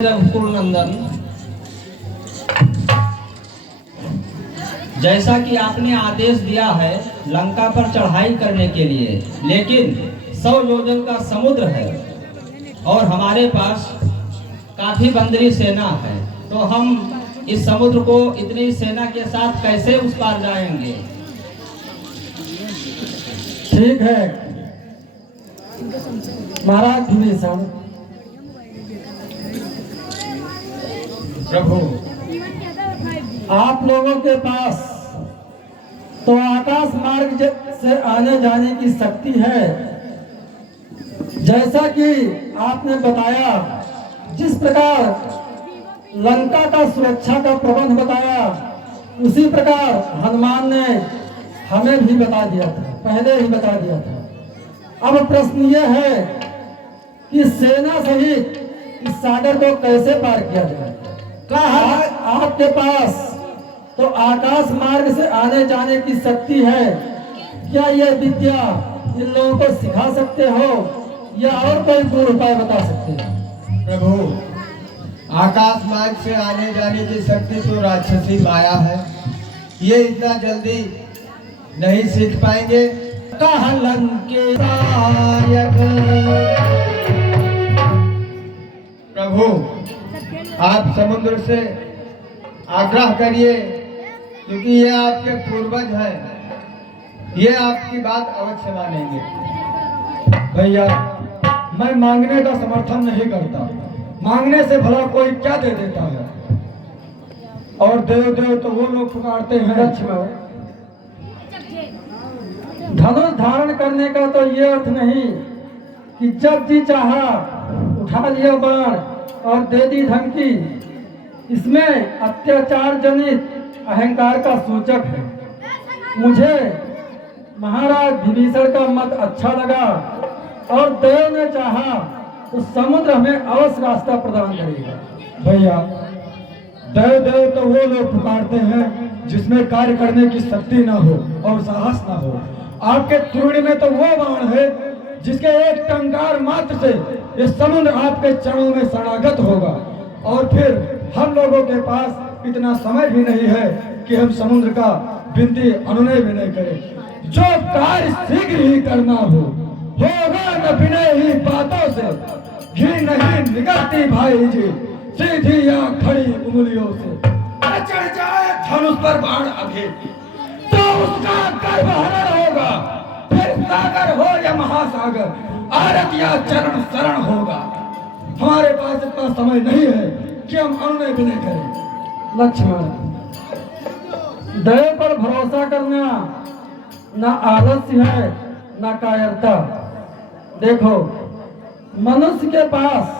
रघुकुल नंदन, जैसा कि आपने आदेश दिया है लंका पर चढ़ाई करने के लिए, लेकिन 100 योजन का समुद्र है और हमारे पास काफी बंदरी सेना है, तो हम इस समुद्र को इतनी सेना के साथ कैसे उस पार जाएंगे? ठीक है महाराज विभीषण, प्रभु आप लोगों के पास तो आकाश मार्ग से आने जाने की शक्ति है। जैसा कि आपने बताया, जिस प्रकार लंका का सुरक्षा का प्रबंध बताया, उसी प्रकार हनुमान ने हमें भी बता दिया था, पहले ही बता दिया था। अब प्रश्न यह है कि सेना सहित इस सागर को कैसे पार किया जाए। आपके पास तो आकाश मार्ग से आने जाने की शक्ति है, क्या यह विद्या इन लोगों को सिखा सकते हो या और कोई दूर उपाय बता सकते हो? प्रभु, आकाश मार्ग से आने जाने की शक्ति तो राक्षसी माया है, ये इतना जल्दी नहीं सीख पाएंगे। प्रभु, आप समुद्र से आग्रह करिए, क्योंकि ये आपके पूर्वज हैं, ये आपकी बात अवश्य मानेंगे। भैया, मैं मांगने का समर्थन नहीं करता, मांगने से भला कोई क्या दे देता है। और देव देव तो वो लोग पुकारते हैं। धनुष धारण करने का तो ये अर्थ नहीं कि जब जी चाहा उठा लिया बाण और दे दी धमकी। इसमें अत्याचार जनित अहंकार का सूचक है। मुझे महाराज विभीषण का मत अच्छा लगा और देव ने चाहा तो समुद्र हमें अवश्य रास्ता प्रदान करेगा। भैया, देव देव तो वो लोग पुकारते हैं जिसमें कार्य करने की शक्ति ना हो और साहस ना हो। आपके त्रिवेणी में तो वो बाण है जिसके एक टंकार मात्र से ये समुद्र आपके चरणों में शरणागत होगा, और फिर हम लोगों के पास इतना समय भी नहीं है कि हम समुद्र का विनती अनुनय भी नहीं करें। जो कार्य शीघ्र ही करना होगा न विनय ही बातों से, घी नहीं निकलती भाई जी सीधी या खड़ी उंगलियों से। चढ़ जाए धनुष पर बाण अभी तो उसका गर्भहरण होगा, फिर सागर हो या महासागर, आरत या चरण शरण होगा। हमारे पास इतना समय नहीं है कि हम अनुनय विनय करें। लक्ष्मण, देव पर भरोसा करना ना आलस्य है ना कायरता। देखो, मनुष्य के पास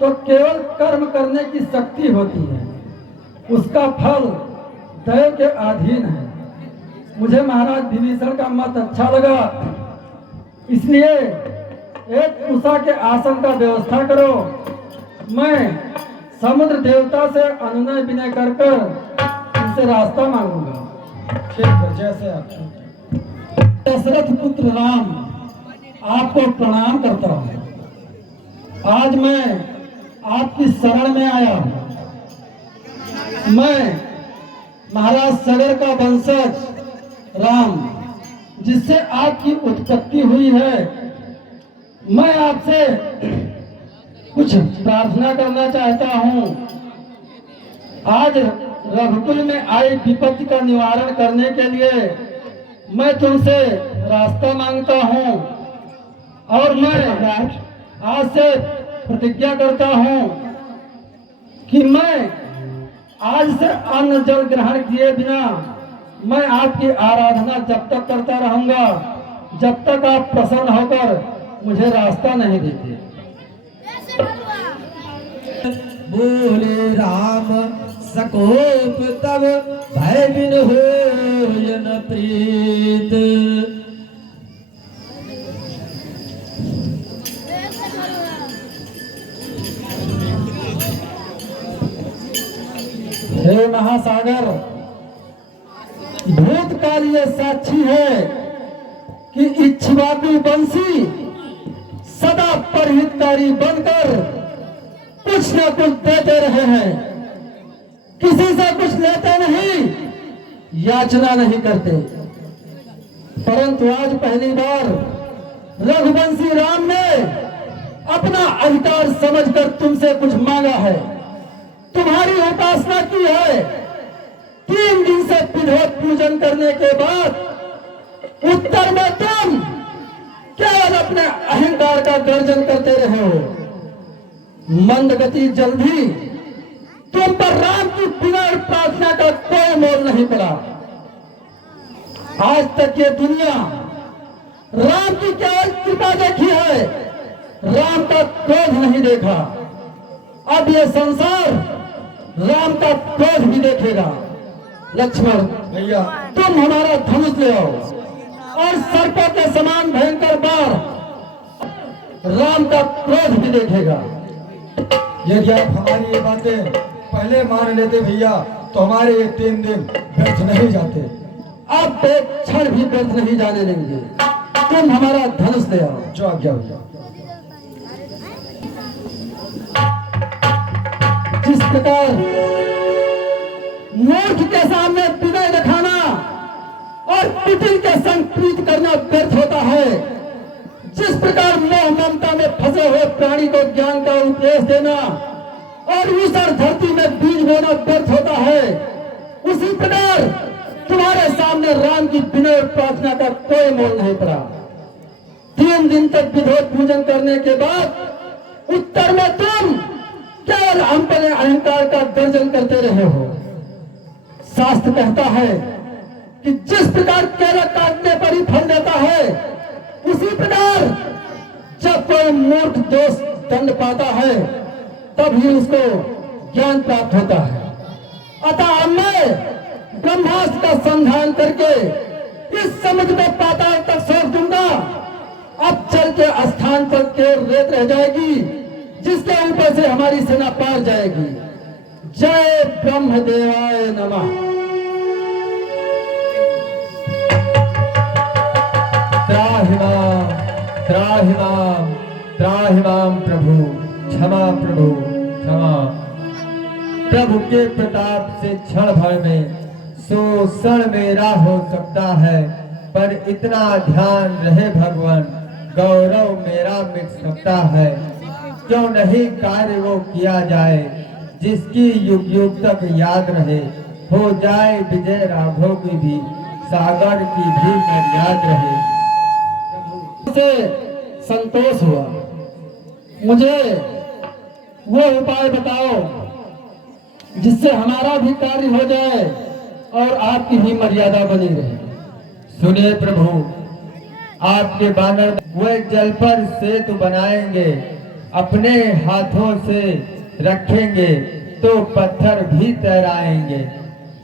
तो केवल कर्म करने की शक्ति होती है, उसका फल देव के अधीन है। मुझे महाराज विभीषण का मत अच्छा लगा, इसलिए एक उषा के आसन का व्यवस्था करो। मैं समुद्र देवता से अनुनय विनय कर उनसे रास्ता मांगूंगा। ठीक है, जैसे आप। दशरथ पुत्र राम, आपको प्रणाम करता हूँ। आज मैं आपकी शरण में आया हूँ। मैं महाराज सगर का वंशज राम, जिससे आपकी उत्पत्ति हुई है, मैं आपसे कुछ प्रार्थना करना चाहता हूँ। आज रघुकुल में आई विपत्ति का निवारण करने के लिए मैं तुमसे रास्ता मांगता हूँ, और मैं आज से प्रतिज्ञा करता हूँ कि मैं आज से अन्न जल ग्रहण किए बिना मैं आपकी आराधना जब तक करता रहूंगा जब तक आप प्रसन्न होकर मुझे रास्ता नहीं देते। बोले राम सकोप तब भय बिन होय न प्रीत। हे महासागर, भूतकाल ये साक्षी है कि इक्ष्वाकु वंशी सदा परहितकारी बनकर कुछ न कुछ देते रहे हैं, किसी से कुछ लेते नहीं, याचना नहीं करते। परंतु आज पहली बार रघुवंशी राम ने अपना अधिकार समझकर तुमसे कुछ मांगा है, तुम्हारी उपासना की है। 3 दिन से विधिवत पूजन करने के बाद उत्तर में तुम केवल अपने अहंकार का गर्जन करते रहे हो। मंदगति जल्दी तुम पर राम की बिना प्रार्थना का कोई मोल नहीं पड़ा। आज तक ये दुनिया राम की केवल कृपा देखी है, राम का क्रोध नहीं देखा। अब ये संसार राम का क्रोध भी देखेगा। लक्ष्मण भैया तुम हमारा धनुष ले आओ और सर्पों के समान भयंकर बार राम का क्रोध भी देखेगा। यदि आप हमारी ये बातें पहले मान लेते भैया तो हमारे ये 3 दिन व्यर्थ नहीं जाते। अब एक क्षण भी व्यर्थ नहीं जाने देंगे। तुम हमारा धनुष ले आओ। जो आज्ञा भैया। जिस प्रकार मूर्ख के सामने विनय दिखाना और कुटिल के संग प्रीत करना व्यर्थ होता है, जिस प्रकार मोह ममता में फंसे हुए प्राणी को ज्ञान का उपदेश देना और ऊसर धरती में बीज बोना व्यर्थ होता है, उसी प्रकार तुम्हारे सामने राम की विनय प्रार्थना का कोई मोल नहीं पड़ा। 3 दिन तक विधिवत पूजन करने के बाद उत्तर में तुम केवल अपने अहंकार का गर्जन करते रहे हो। शास्त्र कहता है कि जिस प्रकार केला काटने पर ही फल देता है, उसी प्रकार जब कोई मूर्ख दोष दंड पाता है तब ही उसको ज्ञान प्राप्त होता है। अतः मैं ब्रह्मास्त्र का संधान करके इस समुद्र में पाताल तक सोख दूंगा। अब चल के स्थान पर के रेत रह जाएगी, जिसके ऊपर से हमारी सेना पार जाएगी। जय ब्रह्मदेवाय नमः। त्राहि माम प्रभु, क्षमा प्रभु क्षमा। प्रभु के प्रताप से क्षण भर में शोषण मेरा हो सकता है, पर इतना ध्यान रहे भगवान, गौरव मेरा मिट सकता है। क्यों नहीं कार्य वो किया जाए जिसकी युग युग तक याद रहे, हो जाए विजय राघव की भी, सागर की भी मर्याद रहे। से संतोष हुआ, मुझे वो उपाय बताओ जिससे हमारा भी कार्य हो जाए और आपकी भी मर्यादा बनी रहे। सुनिए प्रभु, आपके बानर वे जल पर सेतु बनाएंगे, अपने हाथों से रखेंगे तो पत्थर भी तैराएंगे,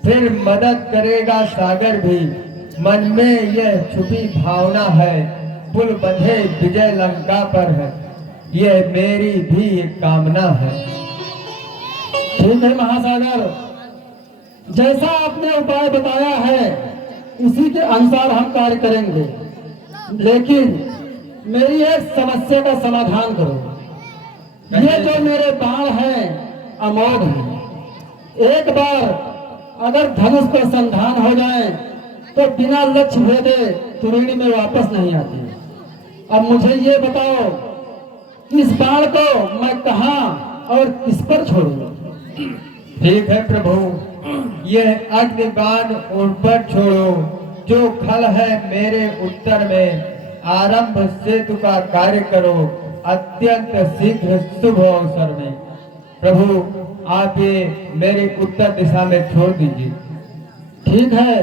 फिर मदद करेगा सागर भी। मन में यह छुपी भावना है, पुल बंधे विजय लंका पर है, यह मेरी भी एक कामना है। ठीक है महासागर, जैसा आपने उपाय बताया है उसी के अनुसार हम कार्य करेंगे, लेकिन मेरी एक समस्या का समाधान करो। ये जो मेरे बाण हैं अमोघ हैं, एक बार अगर धनुष पर संधान हो जाए तो बिना लक्ष्य भेदे तुरीणी में वापस नहीं आती। अब मुझे ये बताओ, इस बाण को मैं कहां और किस पर छोड़ूं? ठीक है प्रभु, यह अग्निबाण उन पर छोड़ो जो खल है मेरे उत्तर में। आरंभ सेतु का कार्य करो अत्यंत शीघ्र शुभ अवसर में। प्रभु आप ये मेरे उत्तर दिशा में छोड़ दीजिए। ठीक है,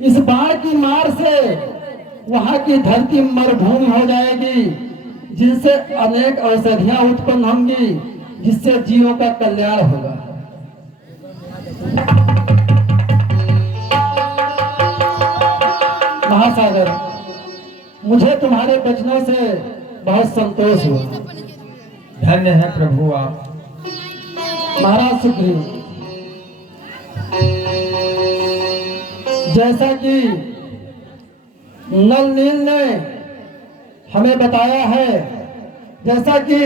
इस बाण की मार से वहां की धरती मरुभूमि हो जाएगी, जिनसे अनेक औषधियां उत्पन्न होंगी, जिससे जीवों का कल्याण होगा। महासागर, मुझे तुम्हारे वचनों से बहुत संतोष हुआ। धन्य है प्रभु आप। महाराज सुग्रीव, जैसा कि नल नील ने हमें बताया है, जैसा कि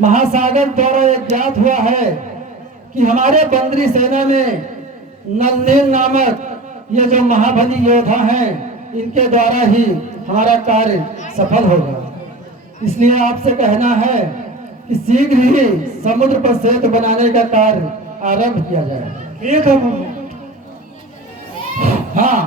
महासागर द्वारा यह ज्ञात हुआ है कि हमारे बंदरी सेना में नलनील नामक ये जो महाबली योद्धा हैं, इनके द्वारा ही हमारा कार्य सफल होगा। इसलिए आपसे कहना है कि शीघ्र ही समुद्र पर सेतु बनाने का कार्य आरंभ किया जाए। ठीक है प्रभु। हाँ,